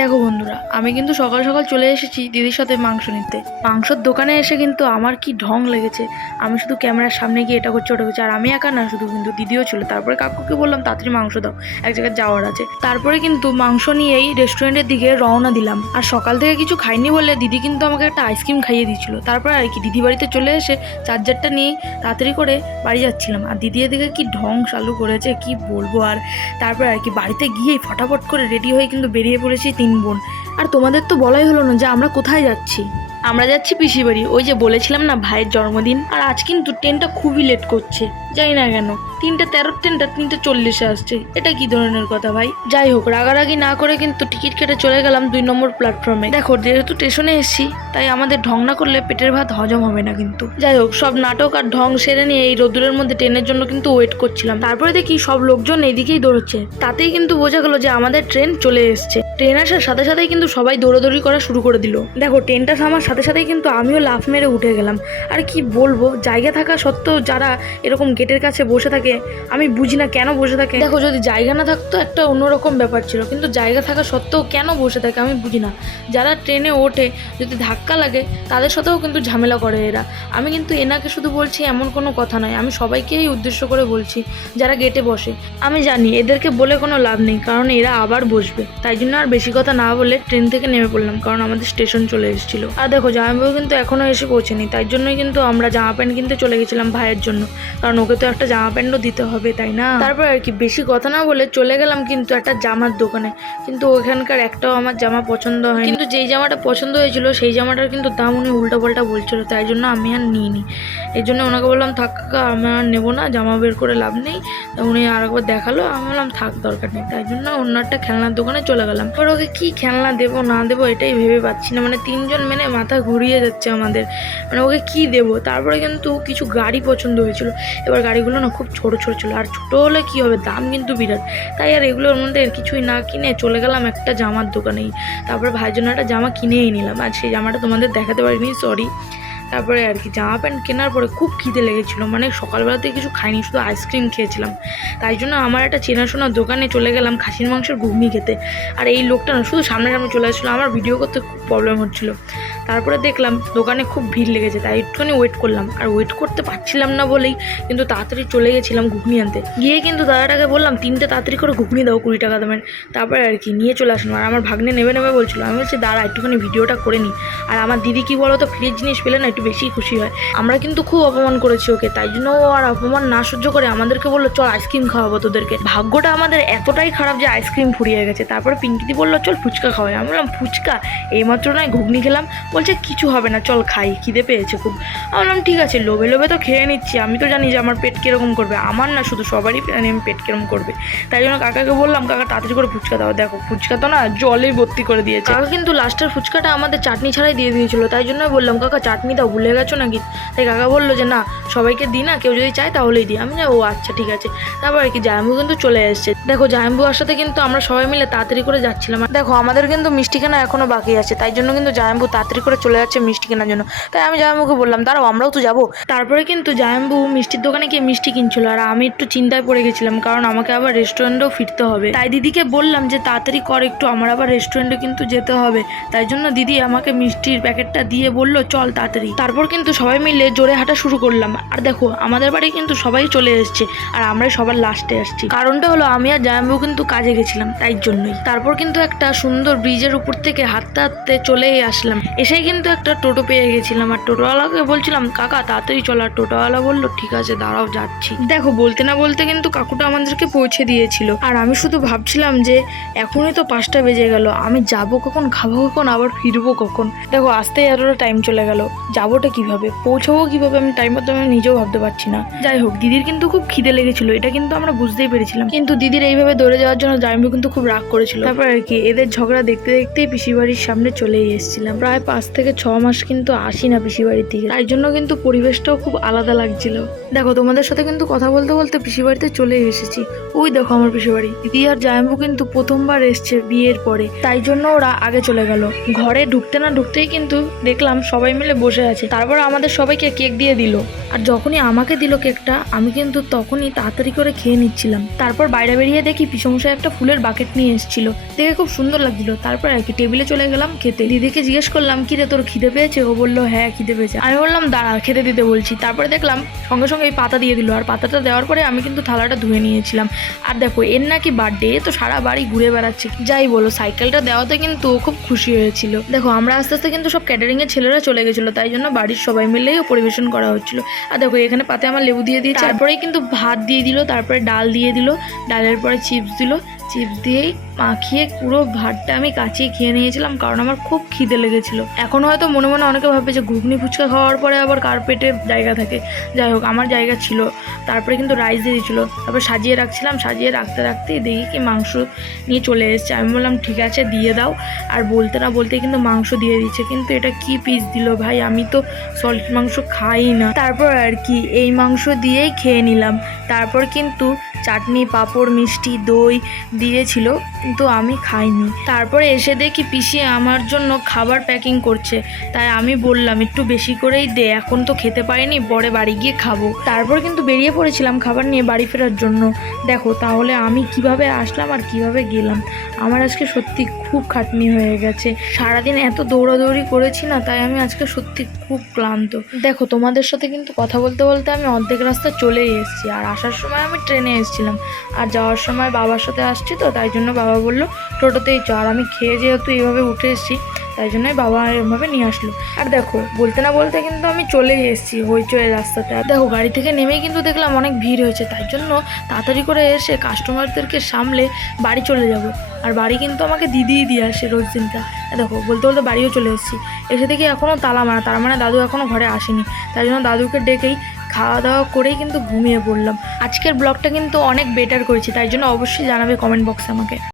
দেখো বন্ধুরা, আমি কিন্তু সকাল সকাল চলে এসেছি দিদির সাথে মাংস নিতে। মাংসর দোকানে এসে কিন্তু আমার কি ঢং লেগেছে। আমি শুধু ক্যামেরার সামনে গিয়ে এটা করছি ওটা করছি, আর আমি একা না, শুধু কিন্তু দিদিও ছিল। তারপরে কাকুকে বললাম তাড়াতাড়ি মাংস দাও, এক জায়গায় যাওয়ার আছে। তারপরে কিন্তু মাংস নিয়েই রেস্টুরেন্টের দিকে রওনা দিলাম। আর সকাল থেকে কিছু খাইনি বলে দিদি কিন্তু আমাকে একটা আইসক্রিম খাইয়ে দিয়েছিল। তারপরে আর কি দিদি বাড়িতে চলে এসে চার্জারটা নিয়ে তাড়াতাড়ি করে বাড়ি যাচ্ছিলাম। আর দিদি এদিকে কি ঢং চালু করেছে কি বলবো। আর তারপরে আর কি বাড়িতে গিয়েই ফটাফট করে রেডি হয়ে কিন্তু বেরিয়ে পড়েছি 3 বোন। আর তোমাদের তো বলাই হলো না যে আমরা কোথায় যাচ্ছি। আমরা যাচ্ছি পিসি বাড়ি। ওই যে বলেছিলাম না ভাইয়ের জন্মদিন। আর আজ কিন্তু ট্রেনটা খুবই লেট করছে, জানি না কেন। 3:13 ট্রেনটা 3:40 আসছে, এটা কি ধরনের কথা ভাই। যাই হোক, রাগারাগি না করে কিন্তু টিকিট কেটে চলে গেলাম 2 নম্বর প্ল্যাটফর্মে। দেখো যেহেতু স্টেশনে এসেছি তাই আমাদের ঢং না করলে পেটের ভাত হজম হবে না কিন্তু। যাই হোক, সব নাটক আর ঢং সেরে নিয়ে এই রোদ্দুরের মধ্যে ট্রেনের জন্য কিন্তু ওয়েট করছিলাম। তারপরে দেখি সব লোকজন এইদিকেই দৌড়চ্ছে। তাতেই কিন্তু বোঝা গেল যে আমাদের ট্রেন চলে এসছে। ট্রেন আসার সাথে সাথেই কিন্তু সবাই দৌড়াদৌড়ি করা শুরু করে দিল। দেখো ট্রেনটা থামার সাথে সাথেই কিন্তু আমিও লাফ মেরে উঠে গেলাম। আর কি বলবো, জায়গা থাকা সত্ত্বেও যারা এরকম গেটের কাছে বসে থাকে আমি বুঝি না কেন বসে থাকে। দেখো যদি জায়গা না থাকতো একটা অন্যরকম ব্যাপার ছিল, কিন্তু জায়গা থাকা সত্ত্বেও কেন বসে থাকে আমি বুঝি না। যারা ট্রেনে ওঠে যদি ধাক্কা লাগে তাদের সাথেও কিন্তু ঝামেলা করে এরা। আমি কিন্তু এনাকে শুধু বলছি এমন কোনো কথা নয়, আমি সবাইকেই উদ্দেশ্য করে বলছি যারা গেটে বসে। আমি জানি এদেরকে বলে কোনো লাভ নেই, কারণ এরা আবার বসবে। তাই জন্য আর বেশি কথা না বলে ট্রেন থেকে নেমে পড়লাম, কারণ আমাদের স্টেশন চলে এসেছিল। আর দেখো জামাইবাবু কিন্তু এখনো এসে পৌঁছেনি, তাই জন্যই কিন্তু আমরা জামা প্যান্ট কিনতে চলে গেছিলাম ভাইয়ের জন্য, কারণ ওকে তো একটা জামা প্যান্টও দিতে হবে তাই না। তারপর আর কি বেশি কথা না বলে চলে গেলাম কিন্তু একটা জামার দোকানে। কিন্তু ওখানকার একটাও আমার জামা পছন্দ হয়, কিন্তু যেই জামাটা পছন্দ হয়েছিল সেই জামাটার কিন্তু দাম উনি উল্টা পাল্টা বলছিল, তাই জন্য আমি আর নিইনি। এই জন্য ওনাকে বললাম থাক কাকা, আমি আর নেবো না, জামা বের করে লাভ নেই। উনি আরেকবার দেখালো, আমি বললাম থাক দরকার নেই। তাই জন্য অন্য একটা খেলনার দোকানে চলে গেলাম। এবার ওকে কি খেলনা দেবো না দেবো এটাই ভেবে পাচ্ছি না, মানে 3 জন মেনে মাথা ঘুরিয়ে যাচ্ছে আমাদের, মানে ওকে কি দেবো। তারপরে কিন্তু কিছু গাড়ি পছন্দ হয়েছিল। এবার গাড়িগুলো না খুব ছোট ছোট ছিল, আর ছোট হলে কি হবে, দাম কিন্তু বিরাট। তাই আর এগুলোর মধ্যে কিছুই না কিনে চলে গেলাম একটা জামার দোকানেই। তারপরে ভাইয়ের জন্য একটা জামা কিনেই নিলাম, আর সেই জামাটা তোমাদের দেখাতে পারিনি, সরি। তারপরে আর কি জামা প্যান্ট কেনার পরে খুব খিদে লেগেছিলো, মানে সকালবেলাতে কিছু খাইনি, শুধু আইসক্রিম খেয়েছিলাম। তাই জন্য আমার একটা চেনাশোনা দোকানে চলে গেলাম খাসির মাংসের ঘুগনি খেতে। আর এই লোকটা না শুধু সামনে চলে আসছিলো, আমার ভিডিও করতে খুব প্রবলেম হচ্ছিলো। তারপরে দেখলাম দোকানে খুব ভিড় লেগেছে, তাই একটুখানি ওয়েট করলাম। আর ওয়েট করতে পারছিলাম না বলেই কিন্তু তাড়াতাড়ি চলে গেছিলাম ঘুগনি আনতে। গিয়ে কিন্তু দাদাটাকে বললাম 3টে তাড়াতাড়ি করে ঘুগনি দাও 20 টাকা দামের। তারপরে আর কি নিয়ে চলে আসলাম। আর আমার ভাগ্নে নেবে বলছিলো, আমি বলছি দাঁড়া একটুখানি ভিডিওটা করে নিই। আর আমার দিদি কি বলো তো, ফ্রিজ জিনিস পেলে না একটু বেশি খুশি হয়। আমরা কিন্তু খুব অপমান করেছি ওকে, তাই জন্য ও আর অপমান না সহ্য করে আমাদেরকে বললো চল আইসক্রিম খাওয়াবো তোদেরকে। ভাগ্যটা আমাদের এতটাই খারাপ যে আইসক্রিম ফুরিয়ে গেছে। তারপরে পিঙ্কিদি বললো চল ফুচকা খাওয়াই। আমি বললাম ফুচকা, এইমাত্র নয় ঘুগনি খেলাম। বলছে কিছু হবে না, চল খাই, খিদে পেয়েছে খুব। আমি বললাম ঠিক আছে, লোভে লোভে তো খেয়ে নিচ্ছি, আমি তো জানি যে আমার পেট কীরকম করবে, আমার না শুধু সবারই জানি আমি পেট কীরকম করবে। তাই জন্য কাকাকে বললাম কাকা তাড়াতাড়ি করে ফুচকা দাও। দেখো ফুচকা তো না জলেই ভর্তি করে দিয়েছে। কাকা কিন্তু লাস্টের ফুচকাটা আমাদের চাটনি ছাড়াই দিয়ে দিয়েছিল, তাই জন্য বললাম কাকা চাটনি দাও, ভুলে গেছো নাকি। তাই কাকা বললো যে না সবাইকে দিই না, কেউ যদি চায় তাহলেই দিই। আমি ও আচ্ছা ঠিক আছে। তারপর আর কি জায়াম্বু কিন্তু চলে এসছে। দেখো জায়াম্বু আসাতে কিন্তু আমরা সবাই মিলে তাড়াতাড়ি করে যাচ্ছিলাম। দেখো আমাদের কিন্তু মিষ্টি কেনা এখনো বাকি আছে, তাই জন্য কিন্তু জায়াম্বু তাড়াতাড়ি করে চলে যাচ্ছে মিষ্টি কেনার জন্য। তাই আমি জায়াম্বুকে বললাম দাঁড়াও আমরাও তো যাবো। তারপরে কিন্তু জায়াম্বু মিষ্টির দোকানে গিয়ে মিষ্টি কিনছিল, আর আমি একটু চিন্তায় পড়ে গেছিলাম, কারণ আমাকে আবার রেস্টুরেন্টেও ফিরতে হবে। তাই দিদিকে বললাম যে তাড়াতাড়ি কর একটু, আমার আবার রেস্টুরেন্টে কিন্তু যেতে হবে। তাই জন্য দিদি আমাকে মিষ্টির প্যাকেটটা দিয়ে বললো চল তাড়াতাড়ি। তারপর কিন্তু সবাই মিলে জোরে হাঁটা শুরু করলাম। আর দেখো আমাদের বাড়ি কিন্তু সবাই চলে এসছে, আর আমরা সবার লাস্টে আসছি। কারণটা হলো আমি আর জায়াম্বু কিন্তু কাজে গেছিলাম, তাই জন্যই। তারপর কিন্তু একটা সুন্দর ব্রিজের উপর থেকে হাঁটতে হাঁটতে চলেই আসলাম। এসেই কিন্তু একটা টোটো পেয়ে গেছিলাম, আর টোটোওয়ালাকে বলছিলাম কাকা তাড়াতাড়ি চল। আর টোটোওয়ালা বললো ঠিক আছে দাঁড়াও যাচ্ছি। দেখো বলতে না বলতে কিন্তু কাকুটা আমাদেরকে পৌঁছে দিয়েছিল। আর আমি শুধু ভাবছিলাম যে এখনই তো 5টা বেজে গেল, আমি যাবো কখন, খাবো কখন, আবার ফিরবো কখন। দেখো আসতেই এতটা টাইম চলে গেল, যাবোটা কিভাবে, পৌঁছাবো কিভাবে, আমি টাইম মতো আমি নিজেও ভাবতে পারছি না। যাই হোক দিদির কিন্তু খুব খিদে লেগেছিল, এটা কিন্তু আমরা বুঝতেই পেরেছিলাম, কিন্তু দিদির এইভাবে দৌড়ে যাওয়ার জন্য জায়াম্বু কিন্তু খুব রাগ করেছিল। তারপর আর কি এদের ঝগড়া দেখতে দেখতেই পিসি বাড়ির সামনে চলেই এসেছিলাম। প্রায় 5 থেকে 6 মাস কিন্তু আসি না পিসি বাড়ির থেকে, তাই জন্য কিন্তু পরিবেশটাও খুব আলাদা লাগছিল। দেখো তোমাদের সাথে কিন্তু কথা বলতে বলতে পিসি বাড়িতে চলে এসেছি। ওই দেখো আমার পিসি বাড়ি। দিদি আর জামাইবাবু কিন্তু প্রথমবার এসছে বিয়ের পরে, তাই জন্য ওরা আগে চলে গেল। ঘরে ঢুকতে না ঢুকতেই কিন্তু দেখলাম সবাই মিলে বসে আছে। তারপর আমাদের সবাইকে কেক দিয়ে দিল, আর যখনই আমাকে দিল কেকটা আমি কিন্তু তখনই তাড়াতাড়ি করে খেয়ে নিচ্ছিলাম। তারপর বাইরে বেরিয়ে দেখি পিসমশাই একটা ফুলের বাকেট নিয়ে এসেছিল, দেখে খুব সুন্দর লাগছিল। তারপর আর কি টেবিলে চলে গেলাম খেতে। দিদিকে জিজ্ঞেস করলাম, কি রে তোর খিদে পেয়েছে? ও বললো হ্যাঁ খিদে পেয়েছে। আমি বললাম দাঁড়া খেতে দিতে বলছি। তারপরে দেখলাম সঙ্গে সঙ্গে এই পাতা দিয়ে দিল, আর পাতাটা দেওয়ার পরে আমি কিন্তু থালাটা ধুয়ে নিয়েছিলাম। আর দেখো এর নাকি বার্থডে, তো সারা বাড়ি ঘুরে বেড়াচ্ছে। যাই বলো সাইকেলটা দেওয়াতে কিন্তু ও খুব খুশি হয়েছিল। দেখো আমরা আস্তে আস্তে কিন্তু সব ক্যাটারিং এর ছেলেরা চলে গেছিলো, তাই জন্য বাড়ির সবাই মিলেই পরিবেশন করা হচ্ছিল। আর দেখো এখানে পাতে আমার লেবু দিয়ে দিয়েছে, তারপরেই কিন্তু ভাত দিয়ে দিল, তারপরে ডাল দিয়ে দিল, ডালের পরে চিপস দিল, চিপস দিয়েই মাখিয়ে পুরো ভাতটা আমি কাচিয়ে খেয়ে নিয়েছিলাম, কারণ আমার খুব খিদে লেগেছিল। এখন হয়তো মনে মনে অনেকে ভাবে যে ঘুগনি ফুচকা খাওয়ার পরে আবার কার পেটে জায়গা থাকে, যাই হোক আমার জায়গা ছিল। তারপরে কিন্তু রাইস দিয়ে দিয়েছিলো, তারপর সাজিয়ে রাখছিলাম, সাজিয়ে রাখতে রাখতেই দেখি কি মাংস নিয়ে চলে এসেছে। আমি বললাম ঠিক আছে দিয়ে দাও, আর বলতে না বলতে কিন্তু মাংস দিয়ে দিচ্ছে। কিন্তু এটা কি পিস দিল ভাই, আমি তো সলিড মাংস খাই না। তারপর আর কি এই মাংস দিয়েই খেয়ে নিলাম। তারপর কিন্তু চাটনি পাঁপড় মিষ্টি দই দিয়েছিল, কিন্তু আমি খাইনি। তারপরে এসে দেখি পিসি আমার জন্য খাবার প্যাকিং করছে, তাই আমি বললাম একটু বেশি করেই দে, এখন তো খেতে পারিনি, পরে বাড়ি গিয়ে খাবো। তারপর কিন্তু বেরিয়ে পড়েছিলাম খাবার নিয়ে বাড়ি ফেরার জন্য। দেখো তাহলে আমি কিভাবে আসলাম আর কিভাবে গেলাম। আমার আজকে সত্যি খুব খাটনি হয়ে গেছে, সারাদিন এত দৌড়াদৌড়ি করেছি না, তাই আমি আজকে সত্যি খুব ক্লান্ত। দেখো তোমাদের সাথে কিন্তু কথা বলতে বলতে আমি অর্ধেক রাস্তা চলেই এসেছি। আর আসার সময় আমি ট্রেনে এসেছিলাম, আর যাওয়ার সময় বাবার সাথে আসছি, তো তাই জন্য বাবা বললো টোটোতেই চ। আর আমি খেয়ে যেহেতু এইভাবে উঠে এসেছি, তাই জন্যই বাবা এরভাবে নিয়ে আসলো। আর দেখো বলতে না বলতে কিন্তু আমি চলেই এসেছি হইচই রাস্তাতে। আর দেখো গাড়ি থেকে নেমেই কিন্তু দেখলাম অনেক ভিড় হয়েছে, তাই জন্য তাড়াতাড়ি করে এসে কাস্টমারদেরকে সামলে বাড়ি চলে যাব। আর বাড়ি কিন্তু আমাকে দিদিই দিয়ে আসে রোজ দিনটা। দেখো বলতে বলতে বাড়িও চলে এসেছি। এসে দেখি এখনও তালা মারা, তার মানে দাদু এখনও ঘরে আসেনি। তাই জন্য দাদুকে ডেকেই খাওয়া দাওয়া করেই কিন্তু ঘুমিয়ে পড়লাম। আজকের ব্লগটা কিন্তু অনেক বেটার করেছি, তাই জন্য অবশ্যই জানাবে কমেন্ট বক্সে আমাকে।